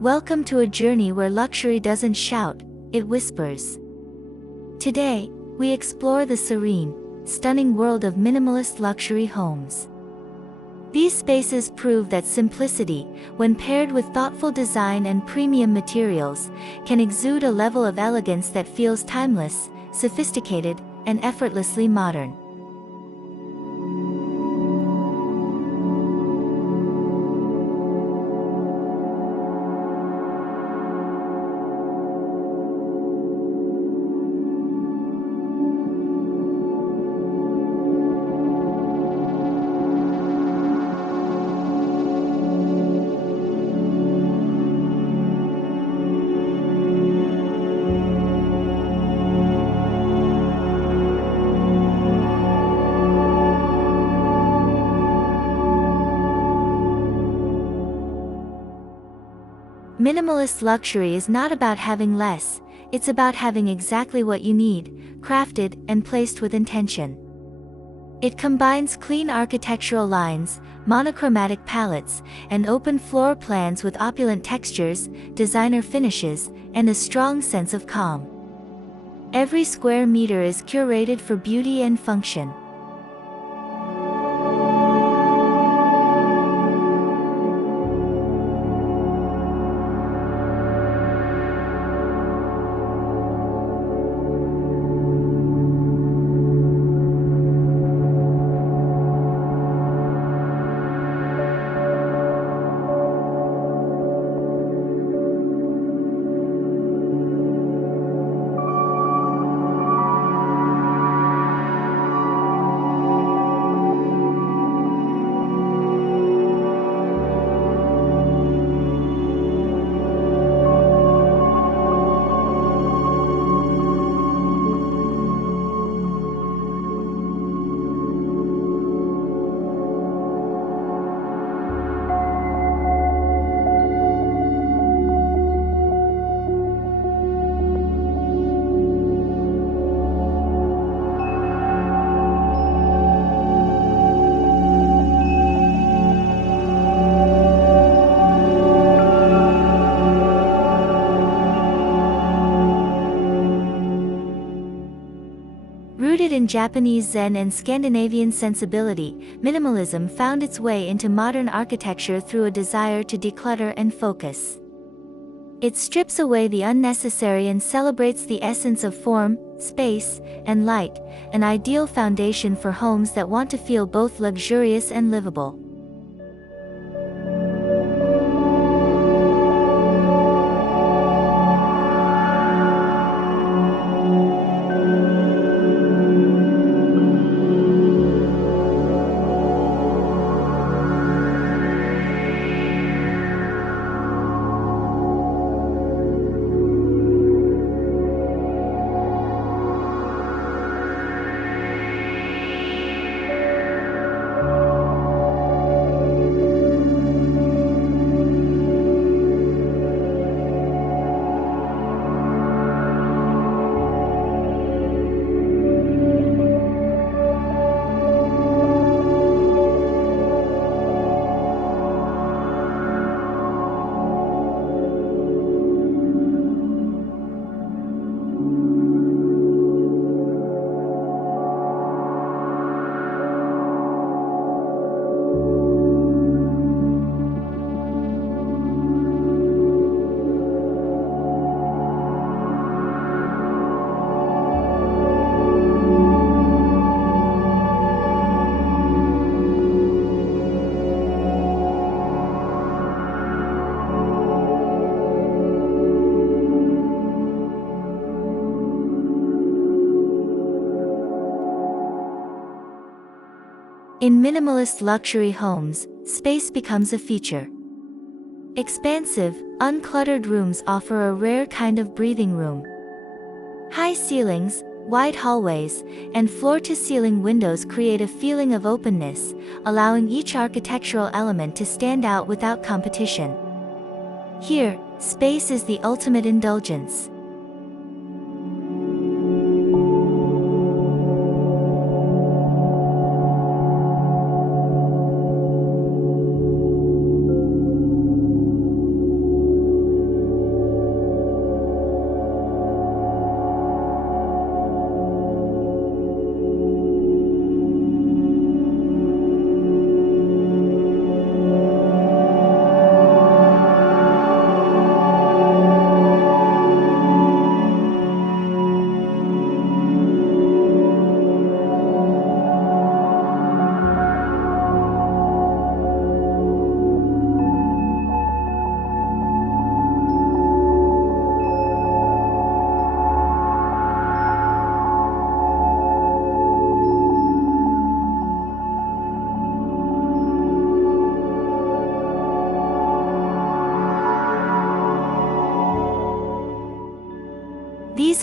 Welcome to a journey where luxury doesn't shout, it whispers. Today, we explore the serene, stunning world of minimalist luxury homes. These spaces prove that simplicity, when paired with thoughtful design and premium materials, can exude a level of elegance that feels timeless, sophisticated, and effortlessly modern. Minimalist luxury is not about having less, it's about having exactly what you need, crafted and placed with intention. It combines clean architectural lines, monochromatic palettes, and open floor plans with opulent textures, designer finishes, and a strong sense of calm. Every square meter is curated for beauty and function. Rooted in Japanese Zen and Scandinavian sensibility, minimalism found its way into modern architecture through a desire to declutter and focus. It strips away the unnecessary and celebrates the essence of form, space, and light, an ideal foundation for homes that want to feel both luxurious and livable. In minimalist luxury homes, space becomes a feature. Expansive, uncluttered rooms offer a rare kind of breathing room. High ceilings, wide hallways, and floor-to-ceiling windows create a feeling of openness, allowing each architectural element to stand out without competition. Here, space is the ultimate indulgence.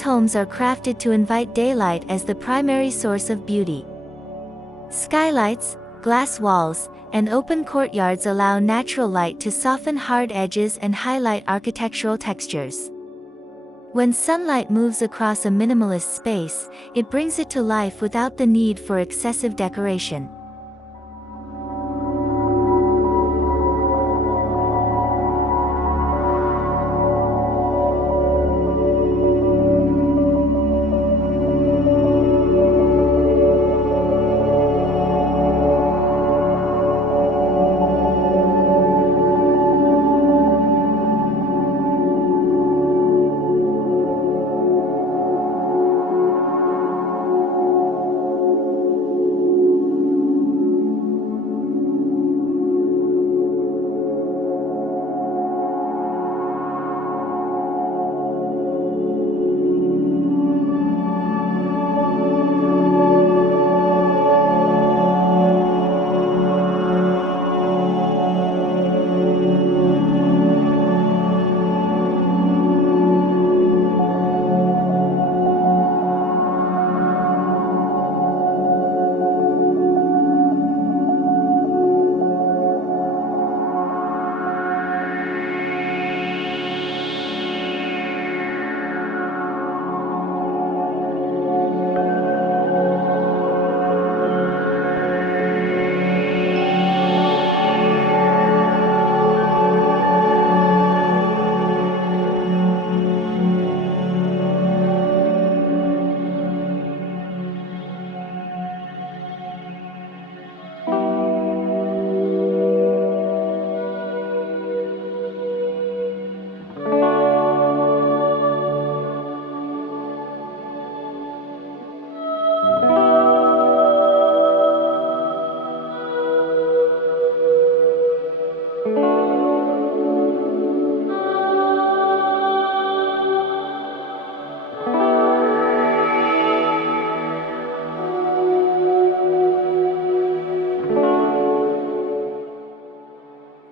homes are crafted to invite daylight as the primary source of beauty. Skylights, glass walls, and open courtyards allow natural light to soften hard edges and highlight architectural textures. When sunlight moves across a minimalist space, it brings it to life without the need for excessive decoration.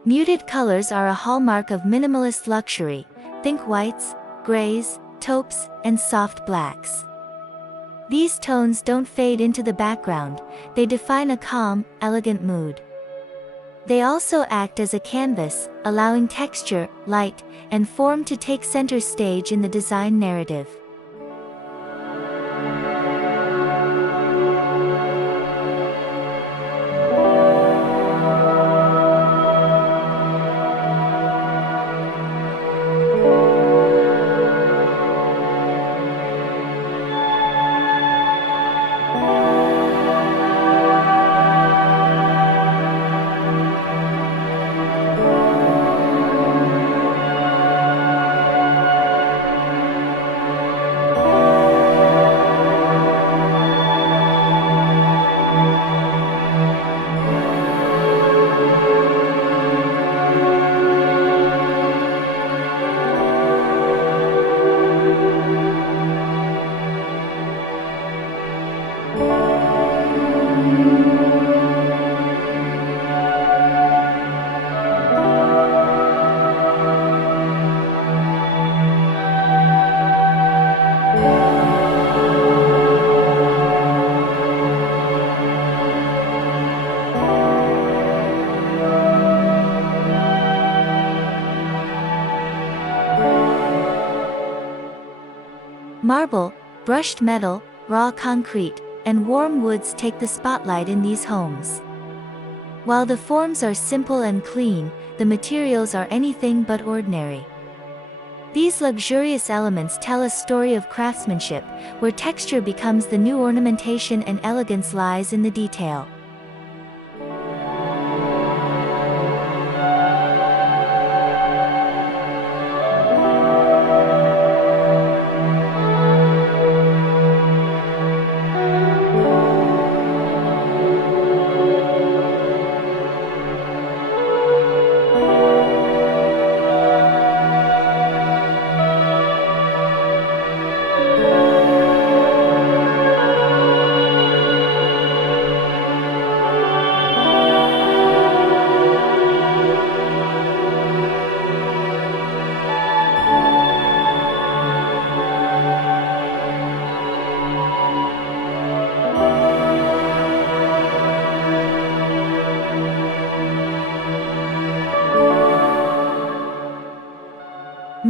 Muted colors are a hallmark of minimalist luxury. Think whites, grays, taupes, and soft blacks. These tones don't fade into the background, they define a calm, elegant mood. They also act as a canvas, allowing texture, light, and form to take center stage in the design narrative. Marble, brushed metal, raw concrete, and warm woods take the spotlight in these homes. While the forms are simple and clean, the materials are anything but ordinary. These luxurious elements tell a story of craftsmanship, where texture becomes the new ornamentation and elegance lies in the detail.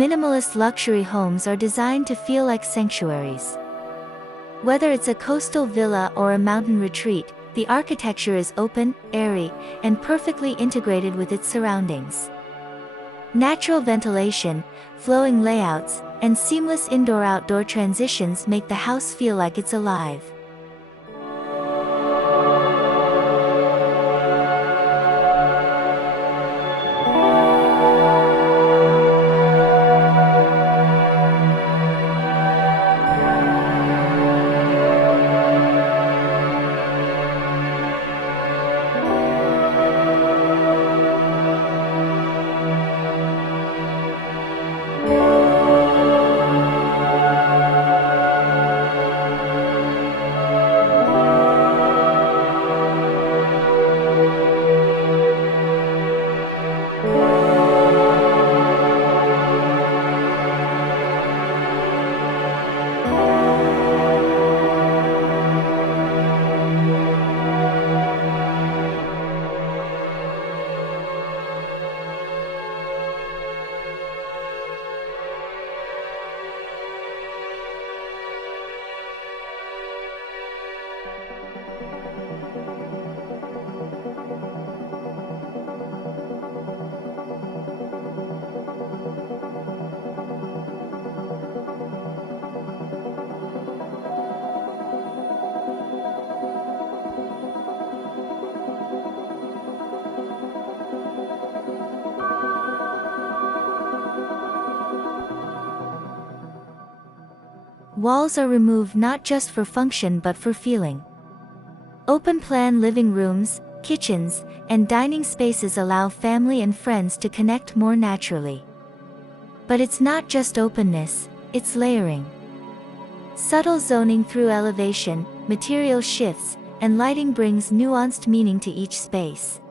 Minimalist luxury homes are designed to feel like sanctuaries. Whether it's a coastal villa or a mountain retreat, the architecture is open, airy, and perfectly integrated with its surroundings. Natural ventilation, flowing layouts, and seamless indoor-outdoor transitions make the house feel like it's alive. Walls are removed not just for function but for feeling. Open-plan living rooms, kitchens, and dining spaces allow family and friends to connect more naturally. But it's not just openness, it's layering. Subtle zoning through elevation, material shifts, and lighting brings nuanced meaning to each space.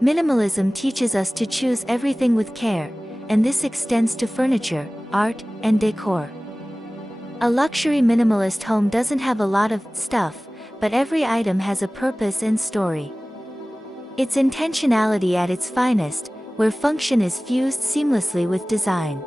Minimalism teaches us to choose everything with care, and this extends to furniture, art, and decor. A luxury minimalist home doesn't have a lot of stuff, but every item has a purpose and story. It's intentionality at its finest, where function is fused seamlessly with design.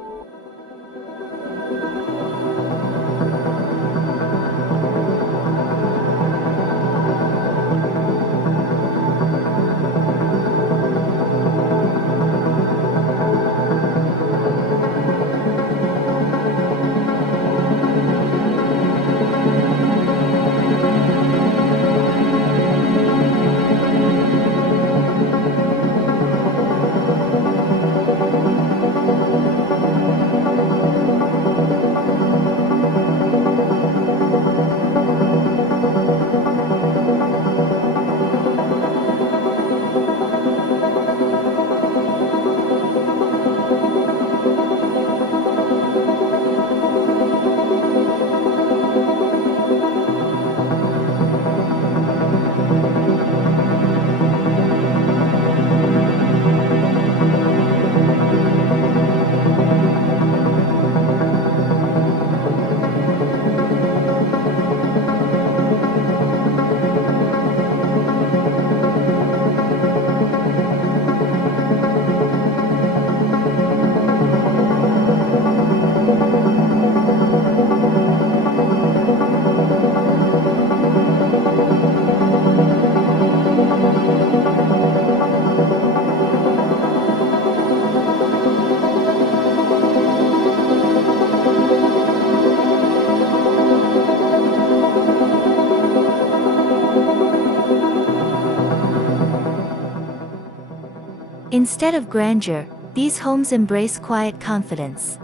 Instead of grandeur, these homes embrace quiet confidence.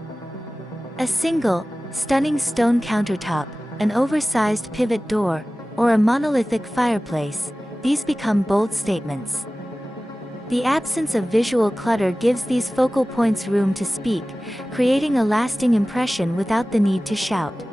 A single, stunning stone countertop, an oversized pivot door, or a monolithic fireplace, these become bold statements. The absence of visual clutter gives these focal points room to speak, creating a lasting impression without the need to shout.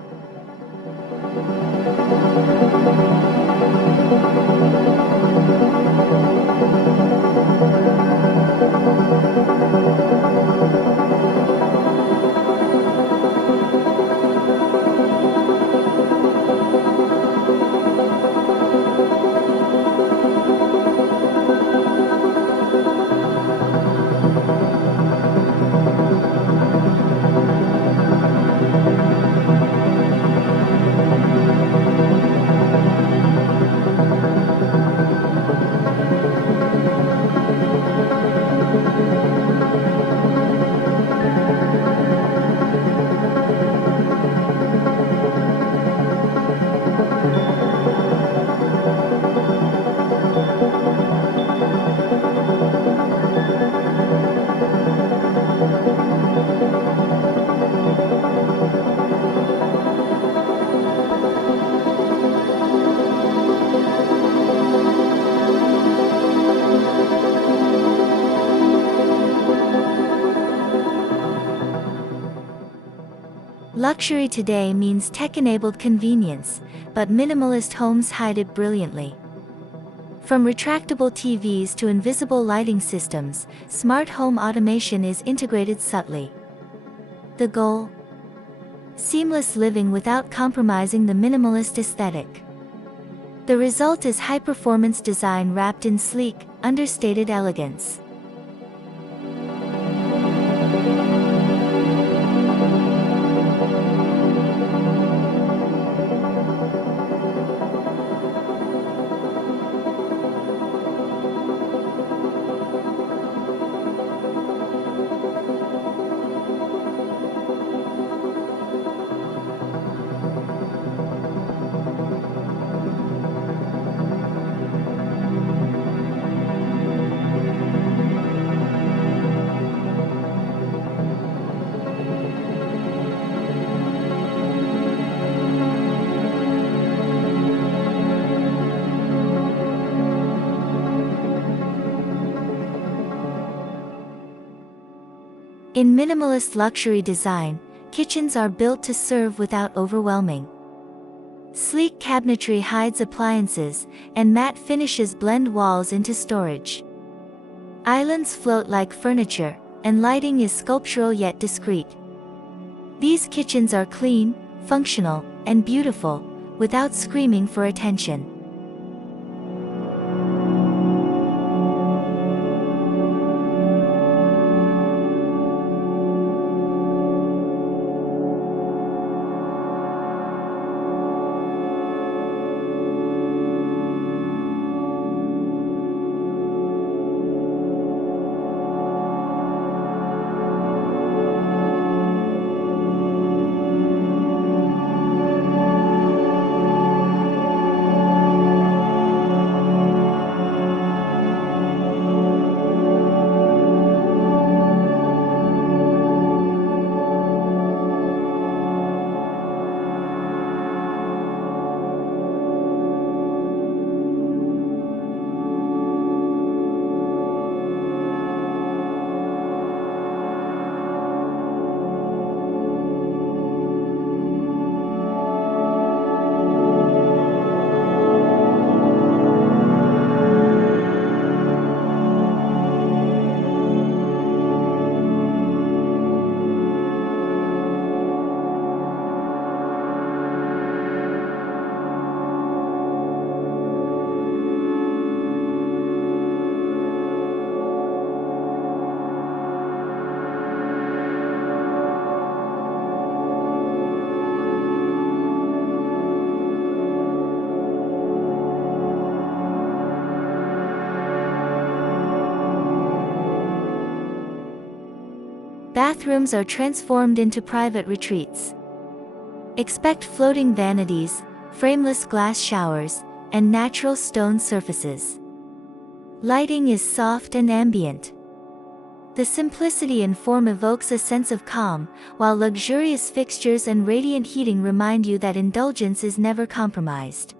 Luxury today means tech-enabled convenience, but minimalist homes hide it brilliantly. From retractable TVs to invisible lighting systems, smart home automation is integrated subtly. The goal? Seamless living without compromising the minimalist aesthetic. The result is high-performance design wrapped in sleek, understated elegance. In minimalist luxury design, kitchens are built to serve without overwhelming. Sleek cabinetry hides appliances, and matte finishes blend walls into storage. Islands float like furniture, and lighting is sculptural yet discreet. These kitchens are clean, functional, and beautiful, without screaming for attention. Bathrooms are transformed into private retreats. Expect floating vanities, frameless glass showers, and natural stone surfaces. Lighting is soft and ambient. The simplicity in form evokes a sense of calm, while luxurious fixtures and radiant heating remind you that indulgence is never compromised.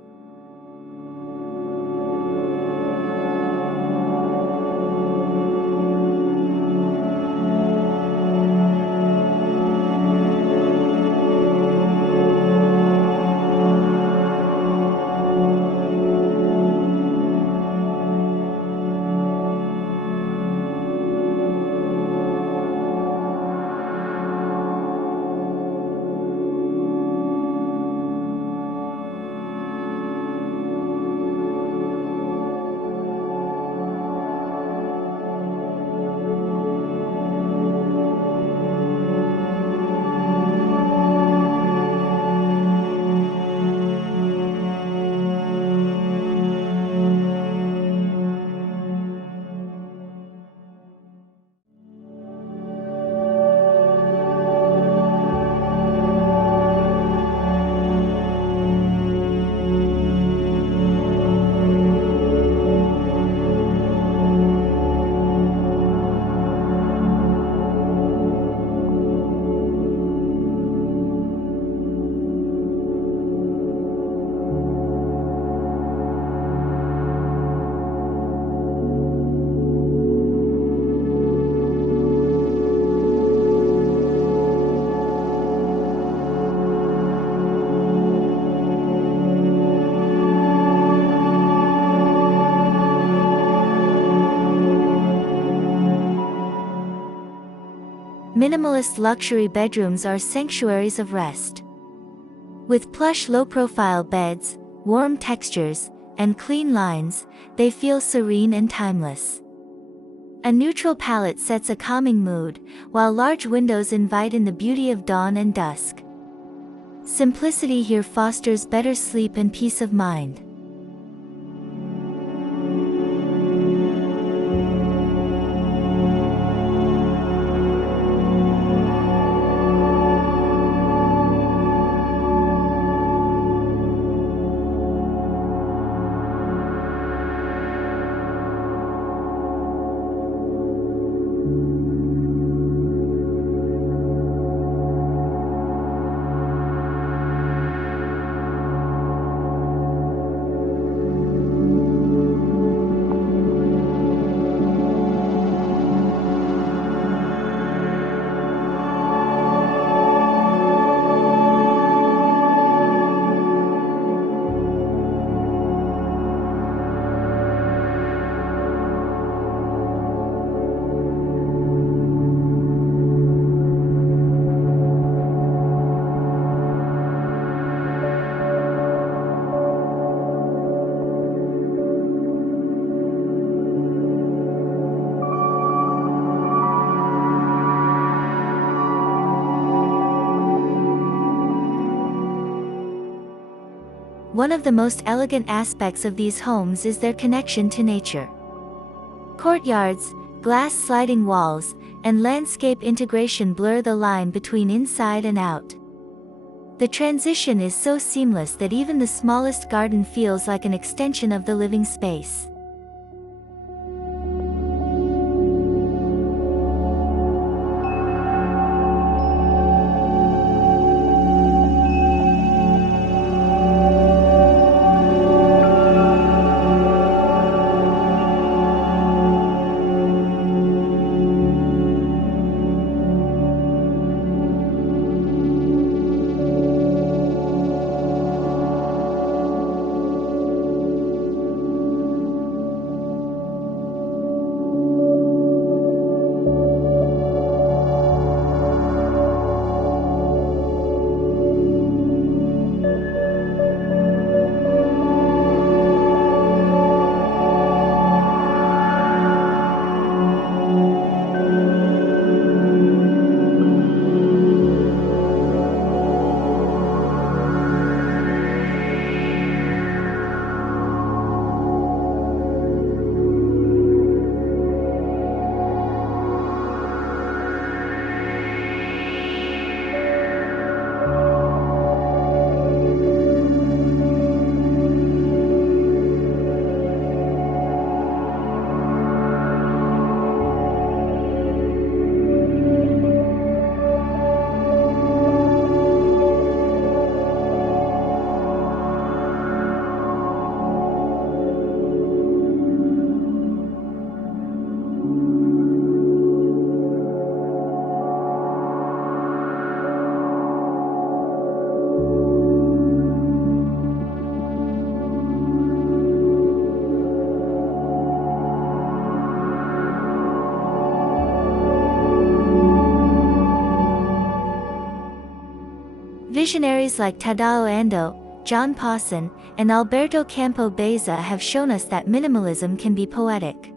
Minimalist luxury bedrooms are sanctuaries of rest. With plush low-profile beds, warm textures, and clean lines, they feel serene and timeless. A neutral palette sets a calming mood, while large windows invite in the beauty of dawn and dusk. Simplicity here fosters better sleep and peace of mind. One of the most elegant aspects of these homes is their connection to nature. Courtyards, glass sliding walls, and landscape integration blur the line between inside and out. The transition is so seamless that even the smallest garden feels like an extension of the living space. Visionaries like Tadao Ando, John Pawson, and Alberto Campo Baeza have shown us that minimalism can be poetic.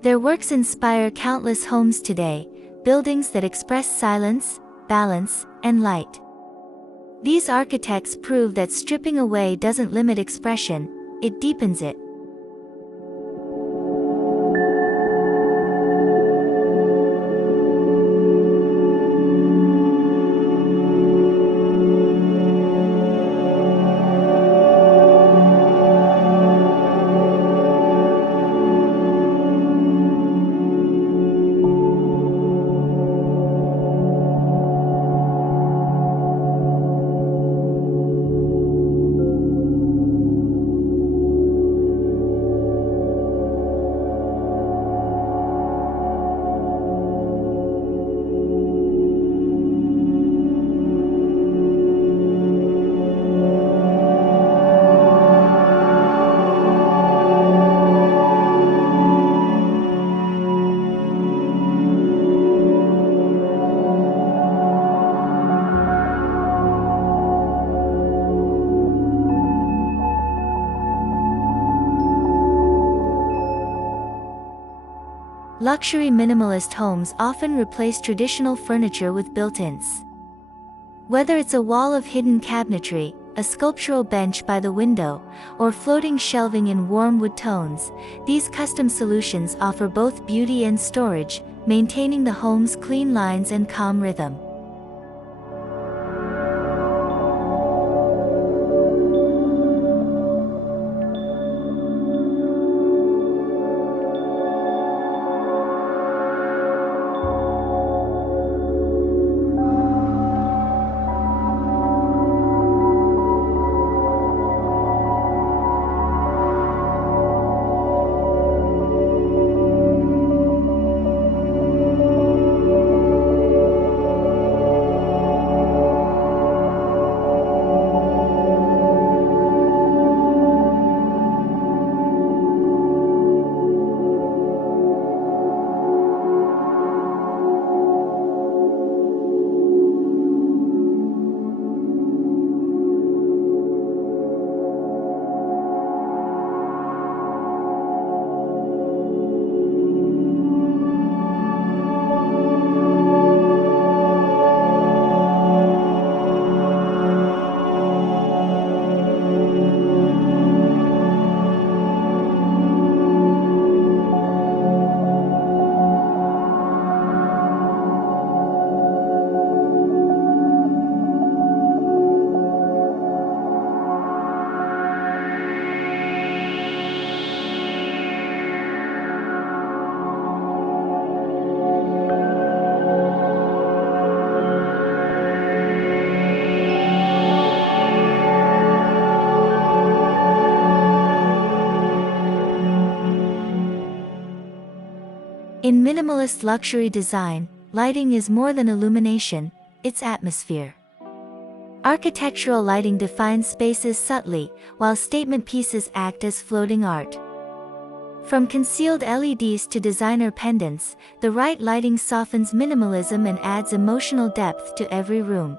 Their works inspire countless homes today, buildings that express silence, balance, and light. These architects prove that stripping away doesn't limit expression, it deepens it. Luxury minimalist homes often replace traditional furniture with built-ins. Whether it's a wall of hidden cabinetry, a sculptural bench by the window, or floating shelving in warm wood tones, these custom solutions offer both beauty and storage, maintaining the home's clean lines and calm rhythm. In minimalist luxury design, lighting is more than illumination, it's atmosphere. Architectural lighting defines spaces subtly, while statement pieces act as floating art. From concealed LEDs to designer pendants, the right lighting softens minimalism and adds emotional depth to every room.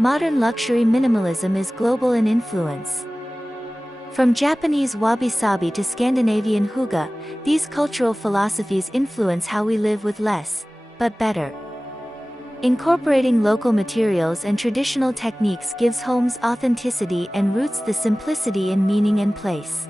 modern luxury minimalism is global in influence. From Japanese wabi-sabi to Scandinavian hygge, these cultural philosophies influence how we live with less, but better. Incorporating local materials and traditional techniques gives homes authenticity and roots the simplicity in meaning and place.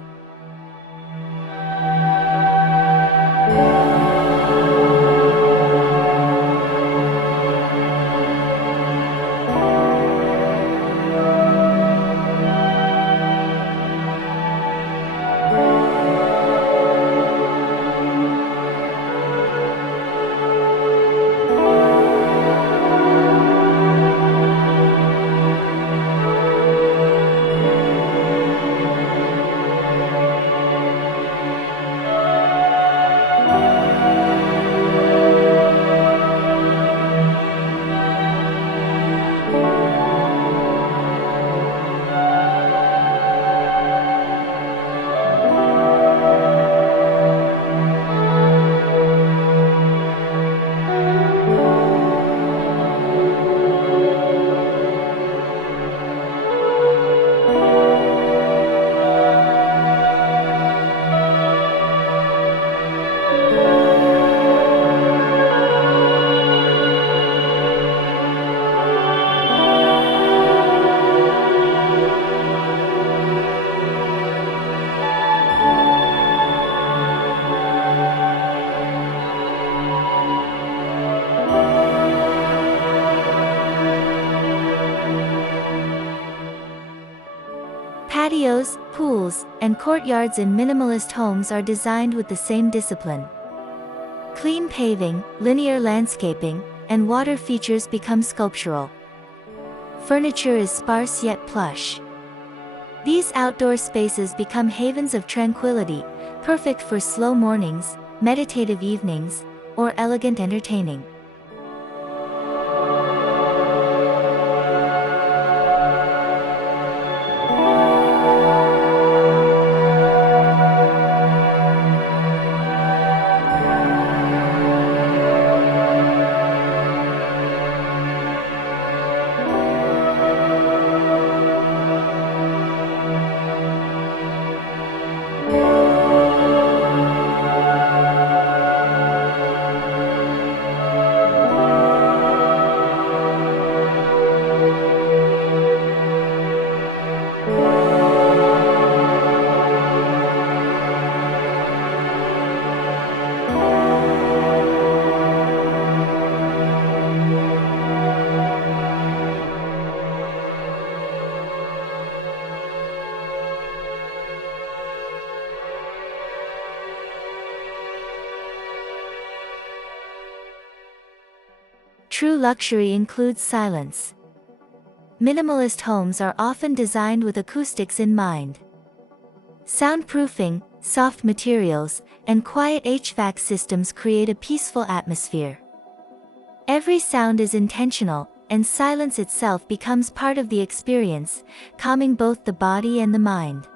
Patios, pools, and courtyards in minimalist homes are designed with the same discipline. Clean paving, linear landscaping, and water features become sculptural. Furniture is sparse yet plush. These outdoor spaces become havens of tranquility, perfect for slow mornings, meditative evenings, or elegant entertaining. True luxury includes silence. Minimalist homes are often designed with acoustics in mind. Soundproofing, soft materials, and quiet HVAC systems create a peaceful atmosphere. Every sound is intentional, and silence itself becomes part of the experience, calming both the body and the mind.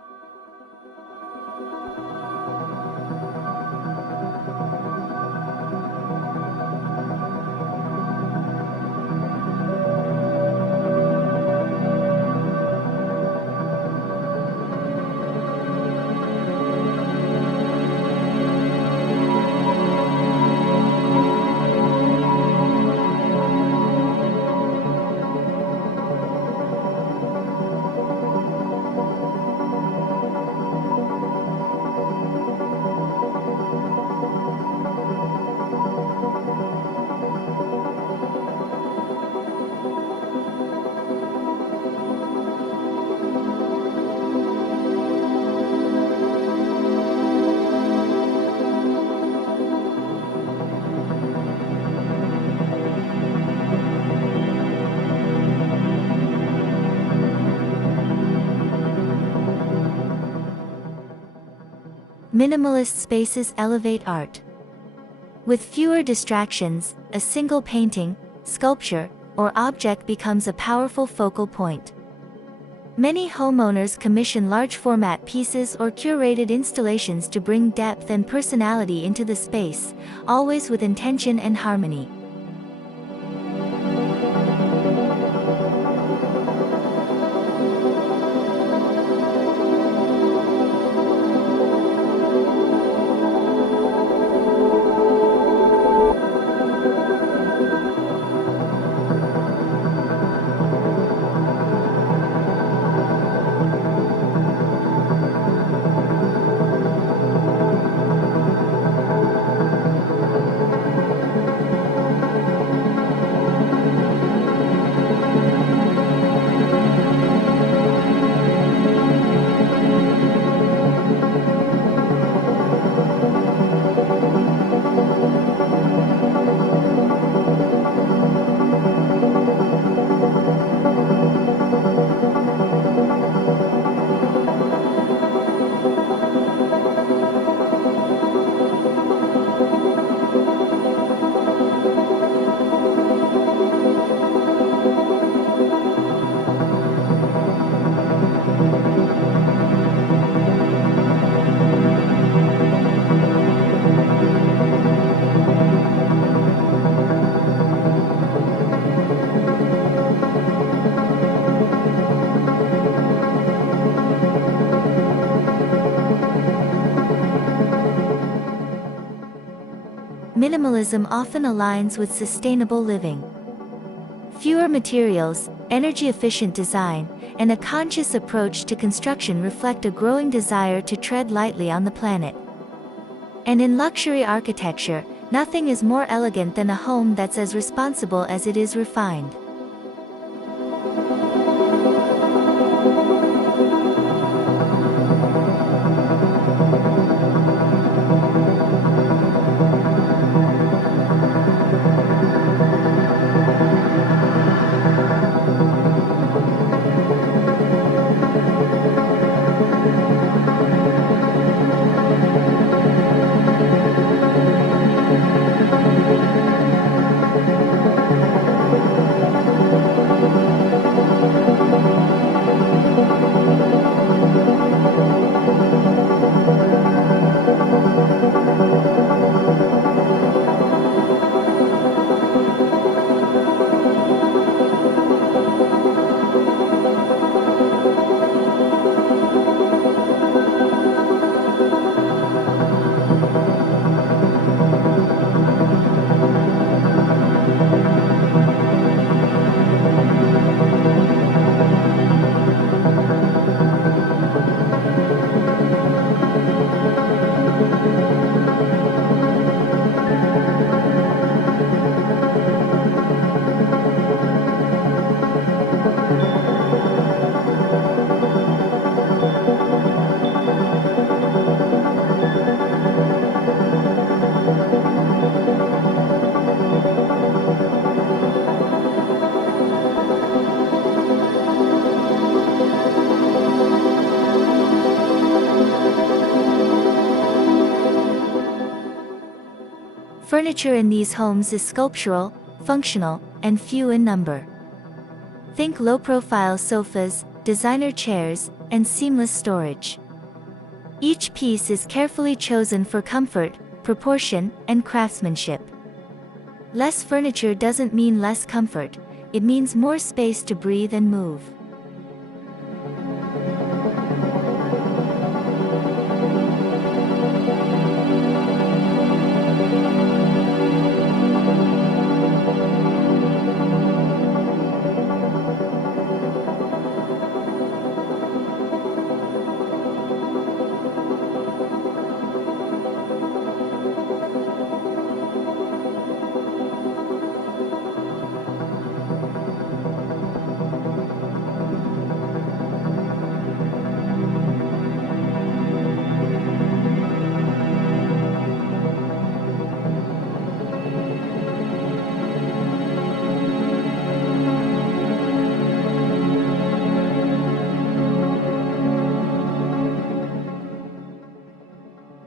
Minimalist spaces elevate art. With fewer distractions, a single painting, sculpture, or object becomes a powerful focal point. Many homeowners commission large-format pieces or curated installations to bring depth and personality into the space, always with intention and harmony. minimalism often aligns with sustainable living. Fewer materials, energy-efficient design, and a conscious approach to construction reflect a growing desire to tread lightly on the planet. And in luxury architecture, nothing is more elegant than a home that's as responsible as it is refined. Furniture in these homes is sculptural, functional, and few in number. Think low-profile sofas, designer chairs, and seamless storage. Each piece is carefully chosen for comfort, proportion, and craftsmanship. Less furniture doesn't mean less comfort, it means more space to breathe and move.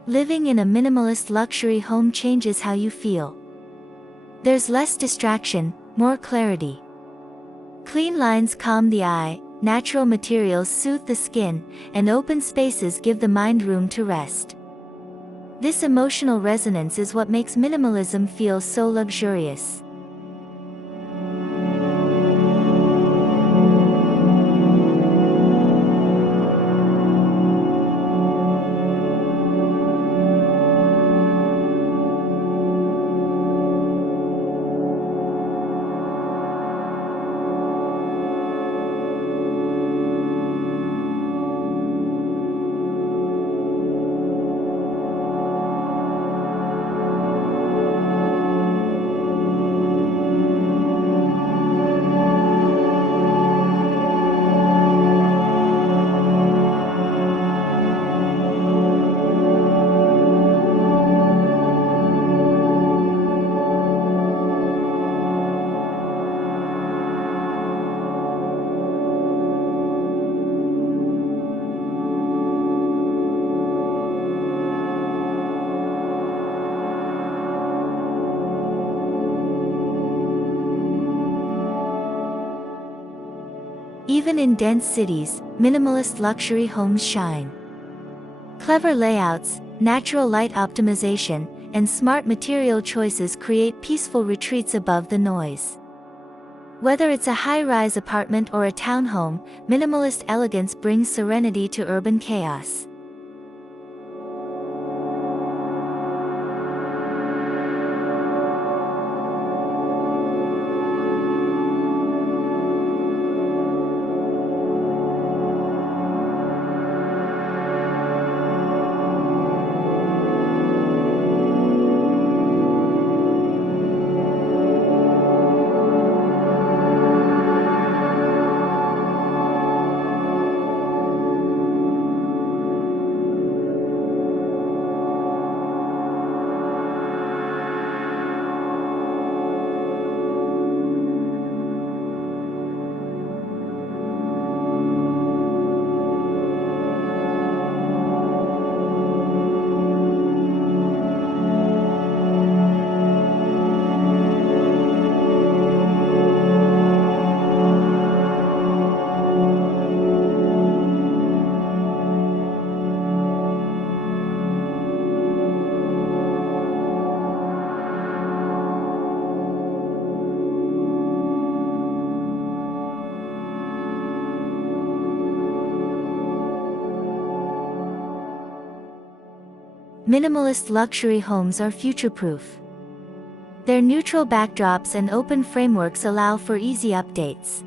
Living in a minimalist luxury home changes how you feel. There's less distraction, more clarity. Clean lines calm the eye, natural materials soothe the skin, and open spaces give the mind room to rest. This emotional resonance is what makes minimalism feel so luxurious. Even in dense cities, minimalist luxury homes shine. Clever layouts, natural light optimization, and smart material choices create peaceful retreats above the noise. Whether it's a high-rise apartment or a townhome, minimalist elegance brings serenity to urban chaos. – minimalist luxury homes are future-proof. Their neutral backdrops and open frameworks allow for easy updates.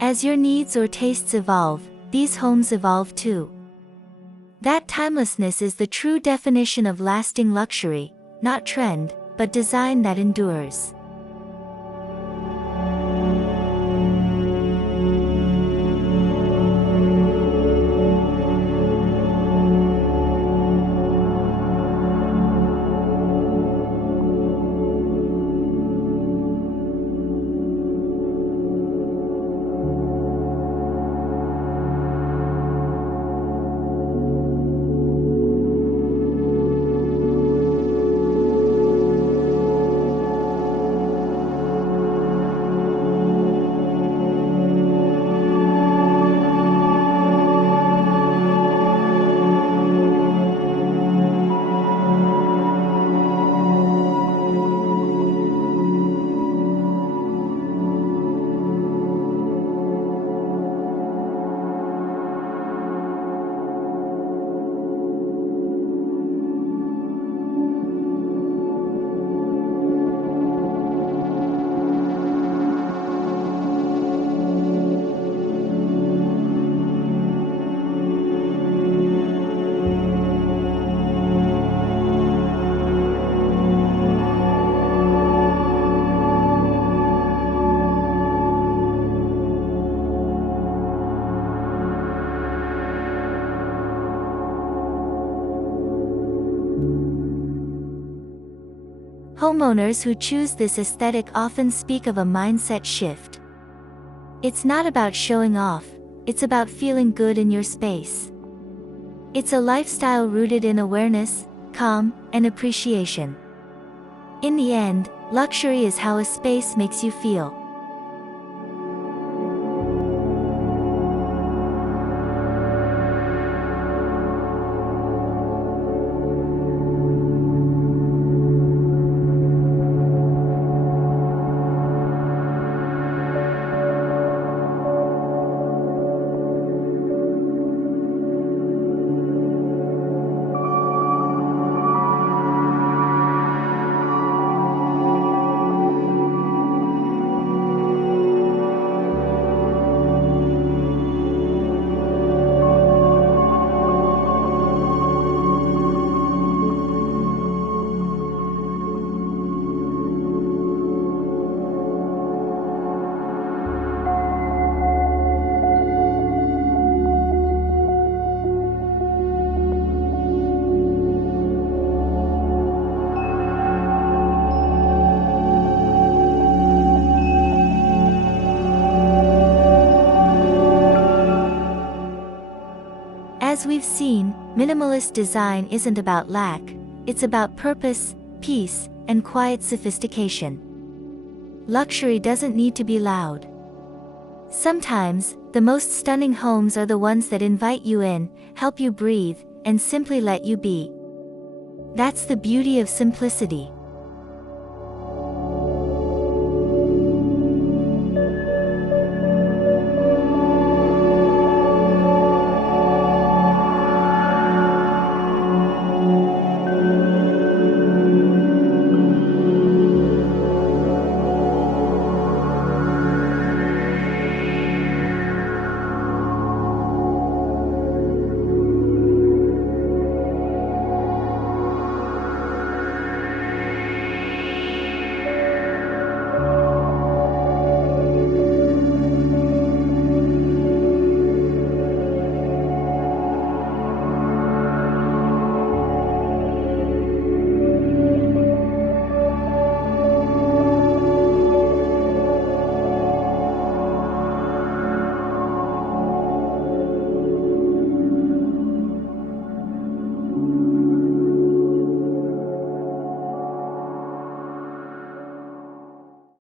As your needs or tastes evolve, these homes evolve too. That timelessness is the true definition of lasting luxury, not trend, but design that endures. Homeowners who choose this aesthetic often speak of a mindset shift. It's not about showing off, it's about feeling good in your space. It's a lifestyle rooted in awareness, calm, and appreciation. In the end, luxury is how a space makes you feel. As we've seen, minimalist design isn't about lack, it's about purpose, peace, and quiet sophistication. Luxury doesn't need to be loud. Sometimes, the most stunning homes are the ones that invite you in, help you breathe, and simply let you be. That's the beauty of simplicity.